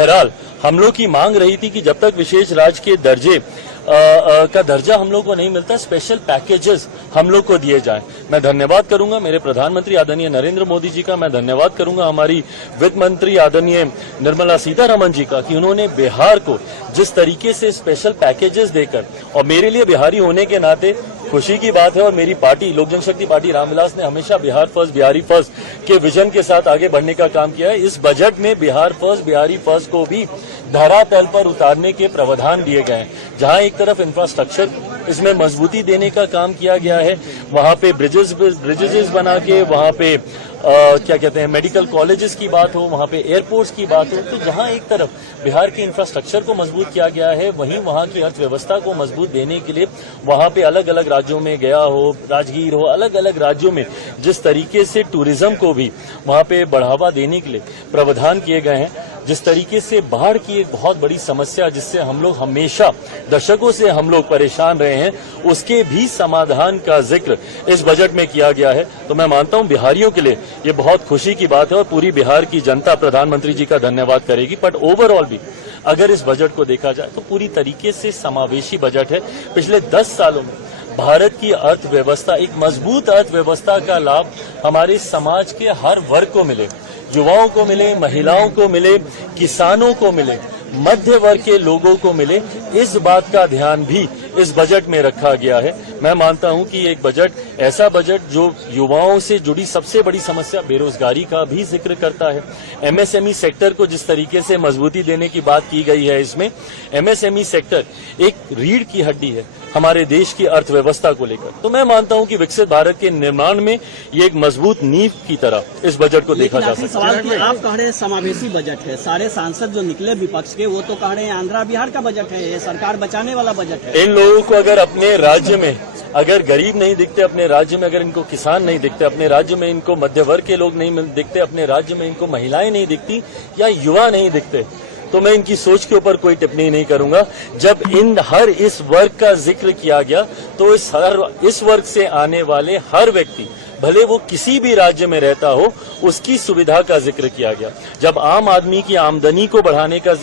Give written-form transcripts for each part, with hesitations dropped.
बहरहाल हम लोग की मांग रही थी कि जब तक विशेष राज्य के दर्जे का दर्जा हम लोग को नहीं मिलता, स्पेशल पैकेजेस हम लोग को दिए जाएं। मैं धन्यवाद करूंगा मेरे प्रधानमंत्री आदरणीय नरेंद्र मोदी जी का, मैं धन्यवाद करूंगा हमारी वित्त मंत्री आदरणीय निर्मला सीतारमण जी का कि उन्होंने बिहार को जिस तरीके से स्पेशल पैकेजेस देकर, और मेरे लिए बिहारी होने के नाते खुशी की बात है, और मेरी पार्टी लोक जनशक्ति पार्टी रामविलास ने हमेशा बिहार फर्स्ट बिहारी फर्स्ट के विजन के साथ आगे बढ़ने का काम किया है। इस बजट में बिहार फर्स्ट बिहारी फर्स्ट को भी धरातल पर उतारने के प्रावधान दिए गए हैं। जहां एक तरफ इंफ्रास्ट्रक्चर इसमें मजबूती देने का काम किया गया है, वहां पे ब्रिजेस बना के, वहां पे क्या कहते हैं मेडिकल कॉलेजेस की बात हो, वहां पे एयरपोर्ट्स की बात हो, तो जहां एक तरफ बिहार के इंफ्रास्ट्रक्चर को मजबूत किया गया है, वहीं वहां की अर्थव्यवस्था को मजबूत देने के लिए वहां पे अलग अलग राज्यों में गया हो, राजगीर हो, अलग अलग राज्यों में जिस तरीके से टूरिज्म को भी वहां पे बढ़ावा देने के लिए प्रावधान किए गए हैं, जिस तरीके से बाढ़ की एक बहुत बड़ी समस्या जिससे हम लोग हमेशा दशकों से हम लोग परेशान रहे हैं, उसके भी समाधान का जिक्र इस बजट में किया गया है। तो मैं मानता हूं बिहारियों के लिए ये बहुत खुशी की बात है और पूरी बिहार की जनता प्रधानमंत्री जी का धन्यवाद करेगी। बट ओवरऑल भी अगर इस बजट को देखा जाए तो पूरी तरीके से समावेशी बजट है। पिछले 10 सालों में भारत की अर्थव्यवस्था, एक मजबूत अर्थव्यवस्था का लाभ हमारे समाज के हर वर्ग को मिले, युवाओं को मिले, महिलाओं को मिले, किसानों को मिले, मध्य वर्ग के लोगों को मिले, इस बात का ध्यान भी इस बजट में रखा गया है। मैं मानता हूं कि एक बजट, ऐसा बजट जो युवाओं से जुड़ी सबसे बड़ी समस्या बेरोजगारी का भी जिक्र करता है। एमएसएमई सेक्टर को जिस तरीके से मजबूती देने की बात की गई है, इसमें एमएसएमई सेक्टर एक रीढ़ की हड्डी है हमारे देश की अर्थव्यवस्था को लेकर। तो मैं मानता हूं कि विकसित भारत के निर्माण में ये एक मजबूत नींव की तरह इस बजट को देखा जा सकता है। आप कह रहे हैं समावेशी बजट है, सारे सांसद जो निकले विपक्ष के वो तो कह रहे हैं आंध्रा बिहार का बजट है, ये सरकार बचाने वाला बजट है। इन लोगों को अगर अपने राज्य में अगर गरीब नहीं दिखते, अपने राज्य में अगर इनको किसान नहीं दिखते, अपने राज्य में इनको मध्य वर्ग के लोग नहीं दिखते, अपने राज्य में इनको महिलाएं नहीं दिखती या युवा नहीं दिखते, तो मैं इनकी सोच के ऊपर कोई टिप्पणी नहीं करूंगा। जब हर इस वर्ग का जिक्र किया गया तो इस वर्ग से आने वाले हर व्यक्ति, भले वो किसी भी राज्य में रहता हो, उसकी सुविधा का जिक्र किया गया। जब आम आदमी की आमदनी को बढ़ाने का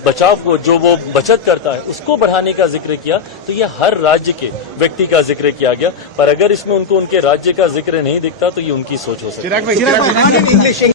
बचाव को, जो वो बचत करता है, उसको बढ़ाने का जिक्र किया, तो ये हर राज्य के व्यक्ति का जिक्र किया गया। पर अगर इसमें उनको उनके राज्य का जिक्र नहीं दिखता तो ये उनकी सोच हो सकती है।